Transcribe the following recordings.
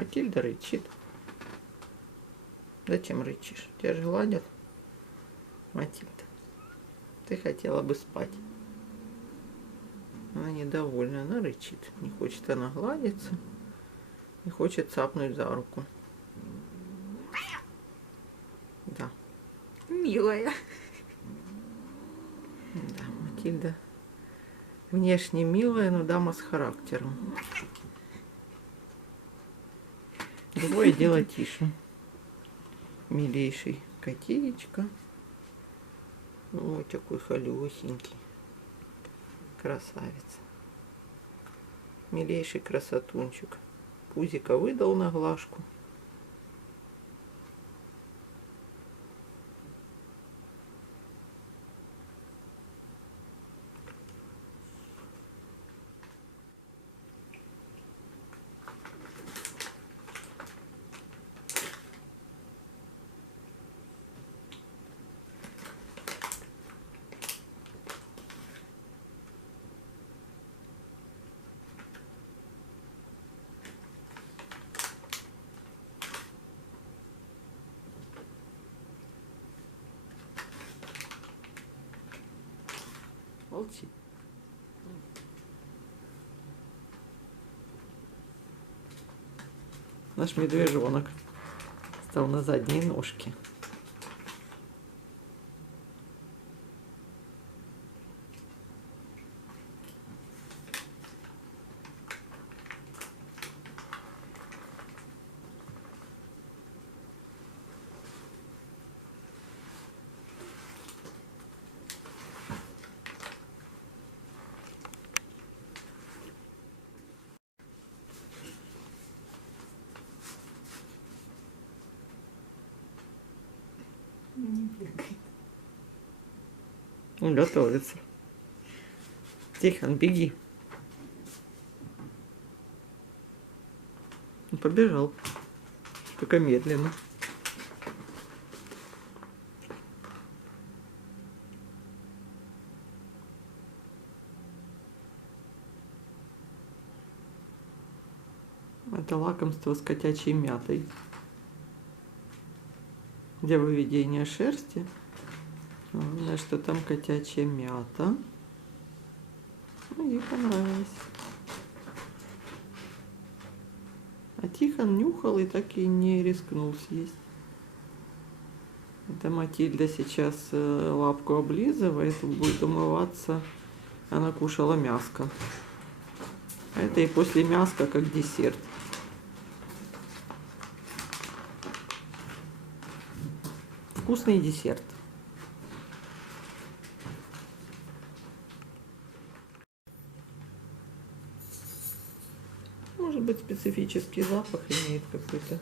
Матильда рычит. Зачем рычишь? Тебя же гладят. Матильда, ты хотела бы спать. Она недовольна, она рычит. Не хочет она гладиться. Не хочет цапнуть за руку. Да. Милая. Да, Матильда внешне милая, но дама с характером. Другое дело Тиша. Милейший котеечка. Ой, такой холесенький. Красавец. Милейший красотунчик. Пузика выдал на глажку. Молчи. Наш медвежонок стал на задние ножки. Не бегает. Он готовится. Тихон, беги. Он побежал. Только медленно. Это лакомство с котячей мятой. Для выведения шерсти. Главное, что там котячья мята. Ну, ей понравилось. А Тихон нюхал и так и не рискнул съесть. Это Матильда сейчас лапку облизывает, будет умываться. Она кушала мяско. А это и после мяска как десерт. Вкусный десерт. Может быть, специфический запах имеет какой-то.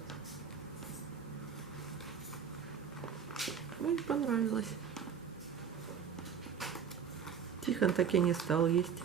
Ой, понравилось. Тихон так и не стал есть.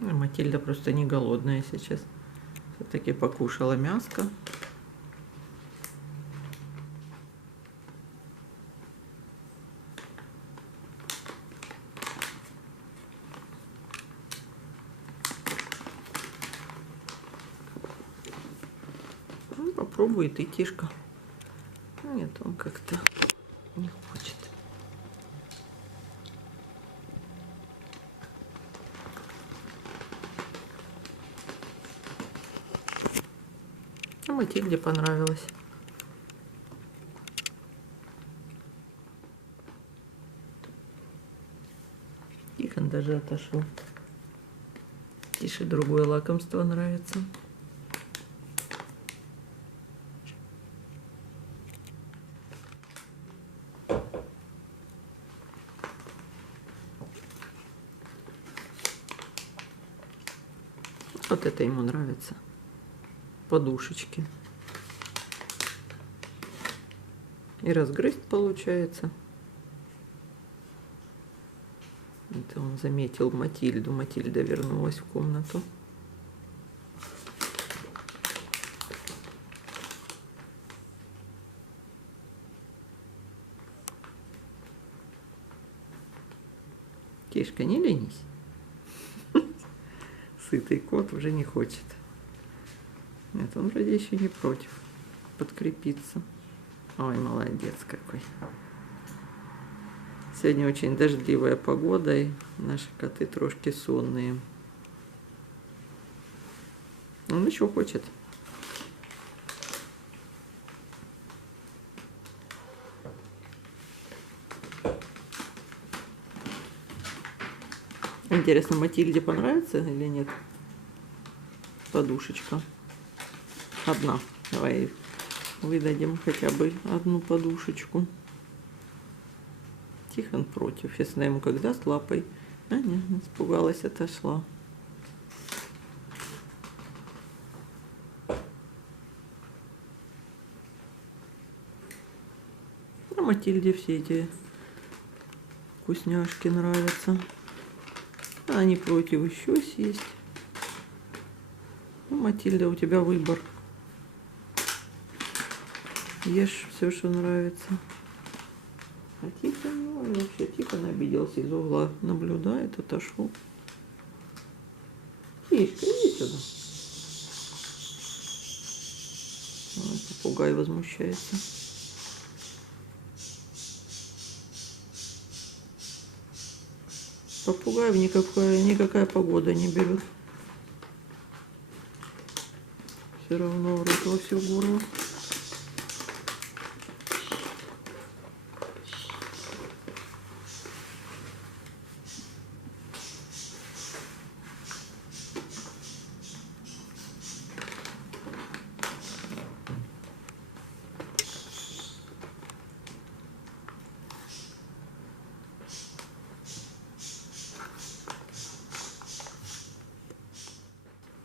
Матильда просто не голодная сейчас. Все-таки покушала мяско. Ну, попробуй ты, Тишка. Нет, он как-то не хочет. А Матильде понравилось. Тихон даже отошел. Тише другое лакомство нравится. Вот это ему нравится. Подушечки. И разгрызть получается. Это он заметил Матильду. Матильда вернулась в комнату. Тишка, не ленись. Сытый кот уже не хочет. Нет, он вроде еще не против подкрепиться. Ой, молодец какой. Сегодня очень дождливая погода, и наши коты трошки сонные. Он еще хочет. Интересно, Матильде понравится или нет? Подушечка. Одна. Давай выдадим хотя бы одну подушечку. Тихон против. Если ему когда с лапой. А, нет, испугалась, отошла. А Матильде все эти вкусняшки нравятся. А не против еще съесть. Ну, Матильда, у тебя выбор. Ешь все, что нравится. А Тихон, ну, вообще Тихон обиделся, из угла наблюдает, отошел. Тишка, иди сюда. Ой, попугай возмущается. Попугаев никакая погода не берет. Все равно в рот во всю горло.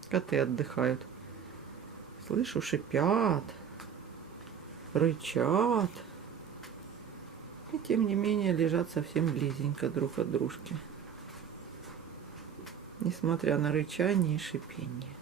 Коты отдыхают. Слышу, шипят, рычат. И тем не менее лежат совсем близенько друг от дружки. Несмотря на рычание и шипение.